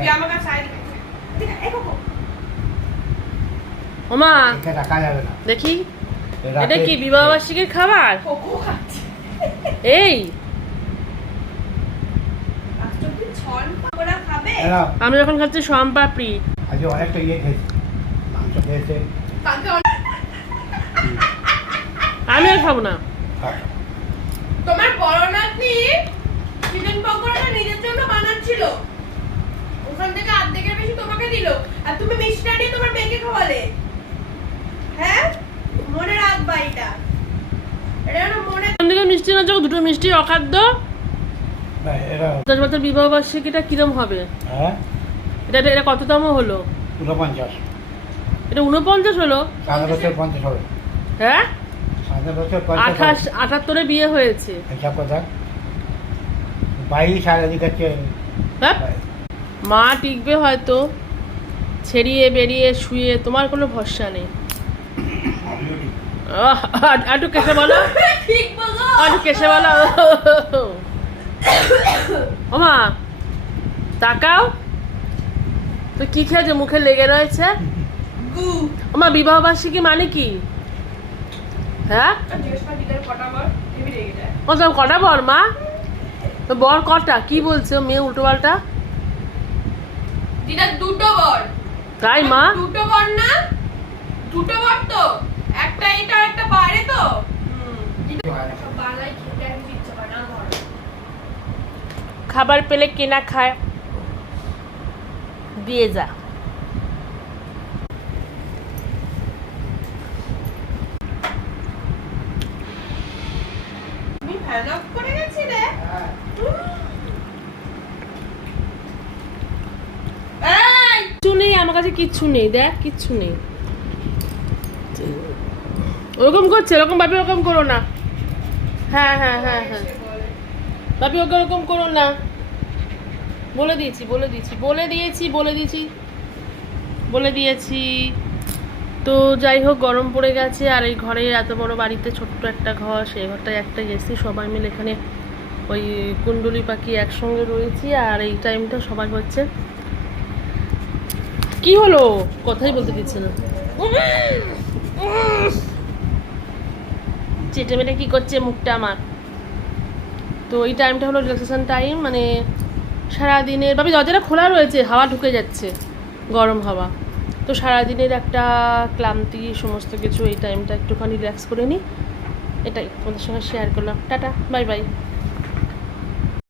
তুই আমার কাছে আয় ঠিক আছে বাবু ওমা এটা রাখা যাবে না। দেখি এটা কি বিবাহ বার্ষিকীর খাবার? কোকো খাচ্ছে এই আজকে তুই ছল পাকোড়া খাবে এরা আমি যখন খাচ্ছি সোমপাপড়ি, আজকে অনেকটা খেয়েছি, মাংস খেয়েছে। কালকে আমি আর খাবো না। তোমার বড় নাতনি চিকেন পকোড়াটা নিজের জন্য বানাচ্ছিল, ওখান থেকে অর্ধেকের বেশি তোমাকে দিল, আর তুমি মিষ্টিটা নিয়ে তোমার মেয়েকে খাওয়ালে। হ্যাঁ মনে রাখবা এটা, এটা যেন মনে। ওখান থেকে মিষ্টি না, যখন দুটো মিষ্টি অখাদ্য। এরা 10 বছর বিবাহ বার্ষিকীটা কিরম হবে? হ্যাঁ এটা এটা কততম হলো? 49, এটা 49 হলো। 7 বছর 50 হবে। হ্যাঁ 7 বছর 50 78 বিয়ে হয়েছে। হিসাব কথা 22 সাল এদিকে হচ্ছে। হ্যাঁ মা টিকবে হয়তো, ছেড়িয়ে বেরিয়ে শুয়ে, তোমার কোনো ভরসা নেই। একটু কেসে বলো, ঠিক বলো। একটু কেসে বলো। ওমা তাকাও তো, কি খেয়েছে মুখে লেগে রয়েছে? গু ওমা বিবাহ বার্ষিকী মানে কি? হ্যাঁ জিজ্ঞেস কর দিদার কটা বর হেভি রেগে যায়। ও সব কটা বর মা? তো বর কটা কি বলছে মেয়ে উল্টো পাল্টা? দিদার দুটো বর। তাই মা? দুটো বর না, দুটো বর তো, একটা এটা একটা বাইরে তো। সব বাংলায় খেতে আর কিছু ইচ্ছে করে না ঘরে। খাবার পেলে কেনা খায়, দিয়ে যা। তুমি ফ্যান অফ করে গেছিলে? এই কিচ্ছু নেই আমার কাছে, কিচ্ছু নেই, দেখ কিচ্ছু নেই। ওরকম করছে, এরকম ভাবে ওরকম করো না। হ্যাঁ হ্যাঁ হ্যাঁ হ্যাঁ ভাবি ওকে ওরকম করো না, বলে দিয়েছি বলে দিয়েছি বলে দিয়েছি বলে দিয়েছি বলে দিয়েছি। তো যাই হোক, গরম পড়ে গেছে, আর এই ঘরে এত বড় বাড়িতে ছোট্ট একটা ঘর, সেই ঘরটায় একটা গেছি, সবাই মিলে এখানে ওই কুণ্ডলি পাখি একসঙ্গে রয়েছি। আর এই টাইমটা সবাই হচ্ছে কি হলো, কথাই বলতে দিচ্ছে না। চেটে মেটে কি করছে মুখটা আমার। তো এই টাইমটা হলো রিল্যাক্সেশন টাইম, মানে সারাদিনের ভাবি দরজাটা খোলা রয়েছে, হাওয়া ঢুকে যাচ্ছে, গরম হাওয়া। তো সারাদিনের একটা ক্লান্তি সমস্ত কিছু এই টাইমটা একটুখানি রিল্যাক্স করে নিই, এটাই তোমাদের সঙ্গে শেয়ার করলাম। Tata bye bye.